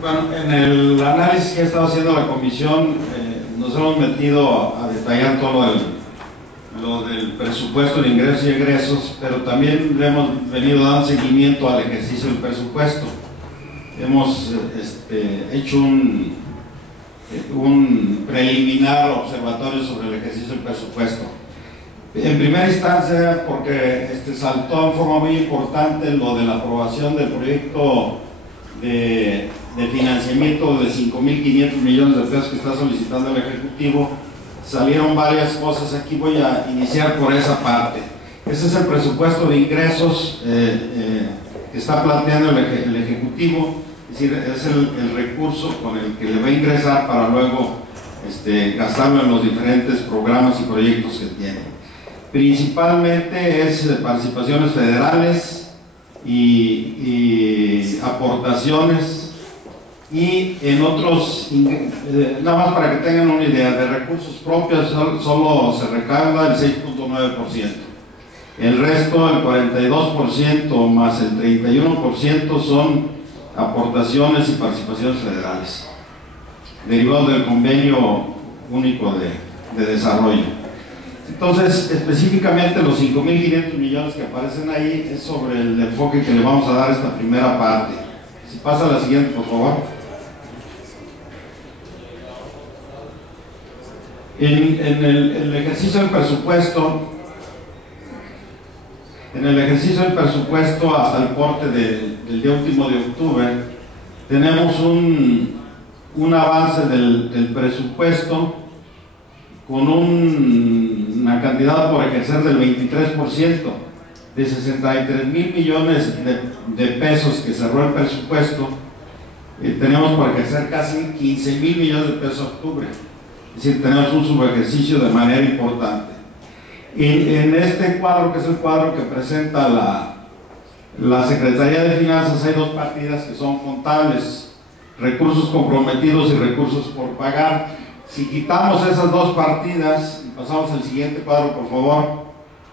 Bueno, en el análisis que ha estado haciendo la comisión, nos hemos metido a detallar todo lo del presupuesto de ingresos y egresos, pero también le hemos venido dando seguimiento al ejercicio del presupuesto. Hemos hecho un preliminar observatorio sobre el ejercicio del presupuesto. En primera instancia, porque saltó en forma muy importante lo de la aprobación del proyecto de financiamiento de 5.500 millones de pesos que está solicitando el Ejecutivo. Salieron varias cosas aquí, voy a iniciar por esa parte. Ese es el presupuesto de ingresos que está planteando el Ejecutivo, es decir, es el recurso con el que le va a ingresar para luego gastarlo en los diferentes programas y proyectos que tiene. Principalmente es participaciones federales y aportaciones, y en otros, nada más para que tengan una idea, de recursos propios solo se recauda el 6.9%. El resto, el 42% más el 31% son aportaciones y participaciones federales, derivados del convenio único de desarrollo. Entonces, específicamente los 5.500 millones que aparecen ahí es sobre el enfoque que le vamos a dar a esta primera parte. Si pasa a la siguiente, por favor. En el ejercicio del presupuesto, hasta el corte del día último de octubre, tenemos un avance del presupuesto con una cantidad por ejercer del 23%, de 63.000 millones de pesos que cerró el presupuesto. Tenemos por ejercer casi 15.000 millones de pesos en octubre. Es decir, tenemos un subejercicio de manera importante. En este cuadro, que es el cuadro que presenta la Secretaría de Finanzas, hay dos partidas que son contables: recursos comprometidos y recursos por pagar. Si quitamos esas dos partidas y pasamos al siguiente cuadro, por favor,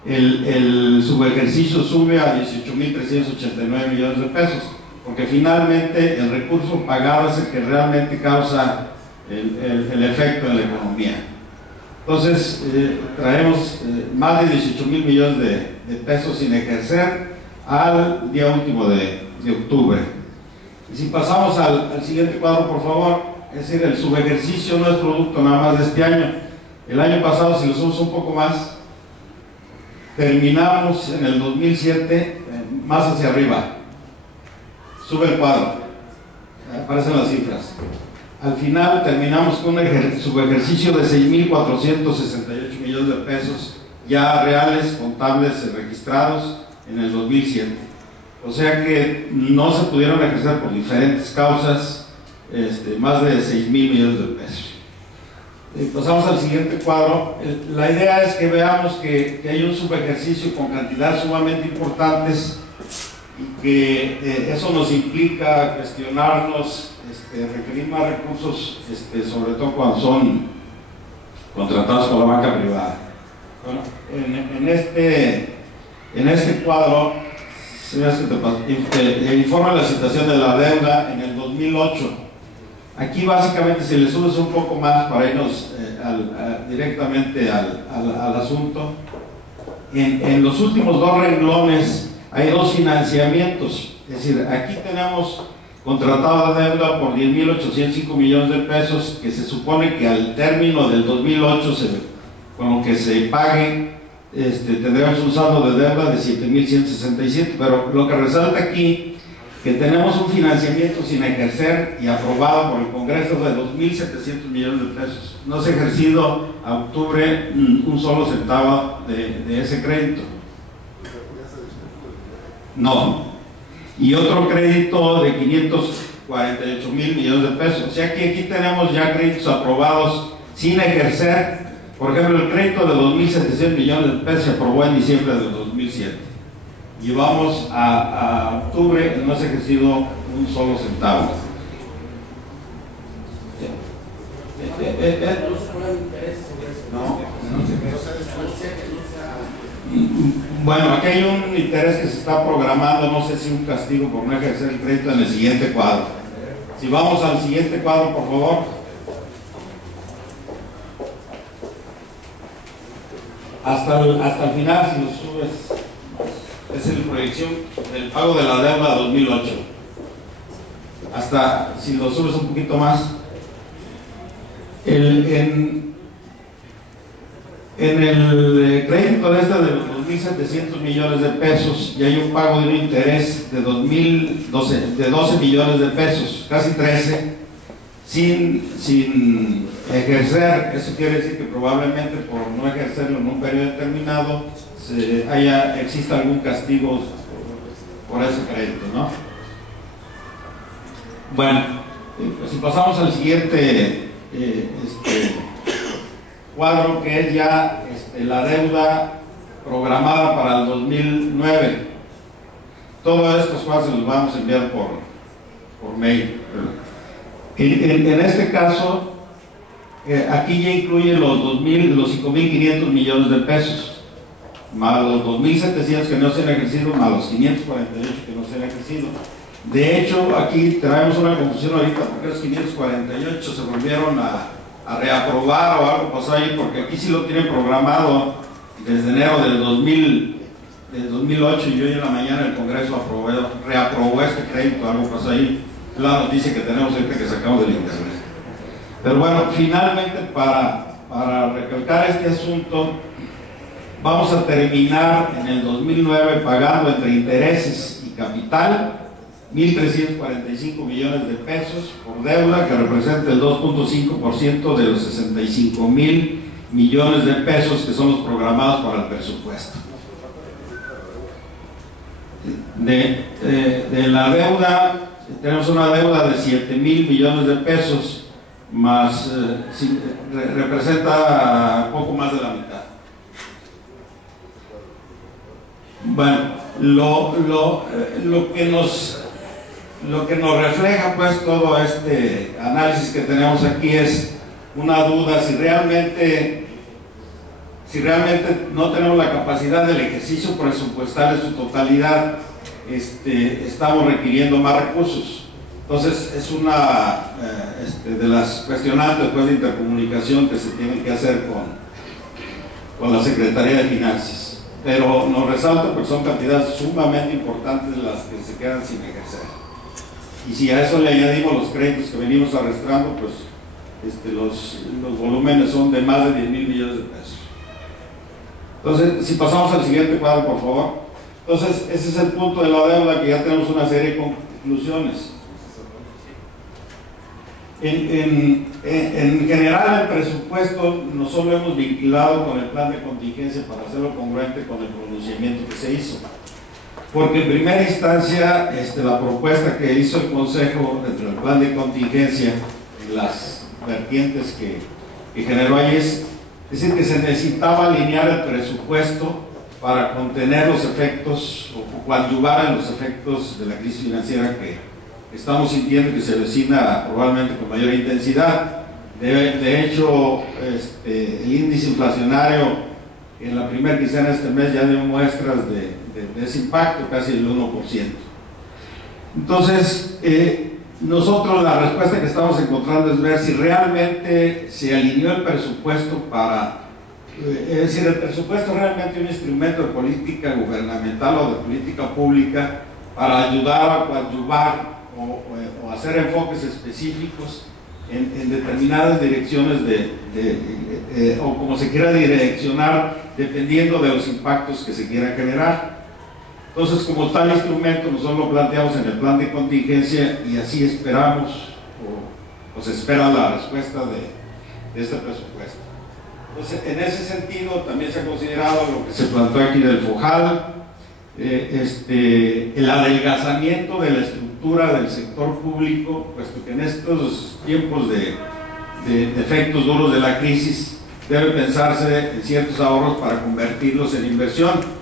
el subejercicio sube a 18.389 millones de pesos, porque finalmente el recurso pagado es el que realmente causa el efecto en la economía. Entonces, traemos más de 18.000 millones de pesos sin ejercer al día último de octubre. Y si pasamos al siguiente cuadro, por favor, es decir, el subejercicio no es producto nada más de este año. El año pasado, si lo subimos un poco más, terminamos en el 2007 más hacia arriba. Sube el cuadro, aparecen las cifras. Al final terminamos con un subejercicio de 6.468 millones de pesos ya reales, contables, registrados en el 2007. O sea que no se pudieron ejercer por diferentes causas más de 6.000 millones de pesos. Pasamos al siguiente cuadro. La idea es que veamos que hay un subejercicio con cantidades sumamente importantes y que eso nos implica cuestionarnos, requerir más recursos, sobre todo cuando son contratados con la banca privada. Bueno, en este cuadro informa la situación de la deuda en el 2008. Aquí básicamente, si le subes un poco más para irnos directamente al asunto, en los últimos dos renglones hay dos financiamientos. Es decir, aquí tenemos contratada deuda por 10.805 millones de pesos, que se supone que al término del 2008, con lo que se pague, tendremos un saldo de deuda de 7.167, pero lo que resalta aquí, que tenemos un financiamiento sin ejercer y aprobado por el Congreso de 2.700 millones de pesos. No se ha ejercido a octubre un solo centavo de ese crédito. No. Y otro crédito de 548.000 millones de pesos. O sea que aquí tenemos ya créditos aprobados sin ejercer. Por ejemplo, el crédito de 2.700 millones de pesos se aprobó en diciembre de 2007. Llevamos a octubre y no se ha ejercido un solo centavo. Bueno, aquí hay un interés que se está programando, no sé si un castigo por no ejercer el crédito en el siguiente cuadro. Si vamos al siguiente cuadro, por favor. Hasta el final, si lo subes, es la proyección del pago de la deuda 2008. Hasta, si lo subes un poquito más, en el crédito de 2.700 millones de pesos, y hay un pago de un interés de 12 millones de pesos, casi 13, sin ejercer. Eso quiere decir que probablemente por no ejercerlo en un periodo determinado exista algún castigo por ese crédito, ¿no? Bueno, pues si pasamos al siguiente cuadro, que es ya la deuda programada para el 2009. Todos estos cuadros se los vamos a enviar por mail. En este caso, aquí ya incluye los 5.500 millones de pesos, más los 2.700 que no se han ejercido, más los 548 que no se han ejercido. De hecho, aquí tenemos una confusión ahorita, porque los 548 se volvieron a reaprobar o algo pasó ahí, porque aquí sí lo tienen programado desde enero del 2008, y hoy en la mañana el Congreso reaprobó este crédito, algo pasó ahí. Es la noticia que tenemos ahorita que sacamos del internet. Pero bueno, finalmente, para recalcar este asunto, vamos a terminar en el 2009 pagando entre intereses y capital 1.345 millones de pesos por deuda, que representa el 2.5% de los 65.000 millones de pesos que son los programados para el presupuesto. De la deuda, tenemos una deuda de 7.000 millones de pesos, más representa poco más de la mitad. Bueno, lo que nos refleja pues todo este análisis que tenemos aquí es una duda si realmente no tenemos la capacidad del ejercicio presupuestal en su totalidad, estamos requiriendo más recursos. Entonces es una de las cuestionantes pues, de intercomunicación que se tienen que hacer con la Secretaría de Finanzas. Pero nos resalta porque son cantidades sumamente importantes las que se quedan sin ejercer. Y si a eso le añadimos los créditos que venimos arrastrando, pues los volúmenes son de más de 10.000 millones de pesos. Entonces, si pasamos al siguiente cuadro, por favor. Entonces, ese es el punto de la deuda, que ya tenemos una serie de conclusiones. En general, el presupuesto no solo hemos vinculado con el plan de contingencia para hacerlo congruente con el pronunciamiento que se hizo. Porque en primera instancia, la propuesta que hizo el Consejo dentro del plan de contingencia, en las vertientes que generó ahí, es decir, que se necesitaba alinear el presupuesto para contener los efectos o coadyuvar en los efectos de la crisis financiera que estamos sintiendo, que se avecina probablemente con mayor intensidad. De hecho, el índice inflacionario en la primera quincena de este mes ya dio muestras de ese impacto, casi el 1%. Entonces, nosotros la respuesta que estamos encontrando es ver si realmente se alineó el presupuesto es decir, el presupuesto es realmente un instrumento de política gubernamental o de política pública para ayudar a coadyuvar o hacer enfoques específicos en determinadas direcciones o como se quiera direccionar dependiendo de los impactos que se quieran generar. Entonces, como tal instrumento, nosotros lo planteamos en el plan de contingencia y así esperamos o se espera la respuesta de este presupuesto. Entonces, en ese sentido, también se ha considerado lo que se planteó aquí del FOJAL, el adelgazamiento de la estructura del sector público, puesto que en estos tiempos de efectos duros de la crisis debe pensarse en ciertos ahorros para convertirlos en inversión.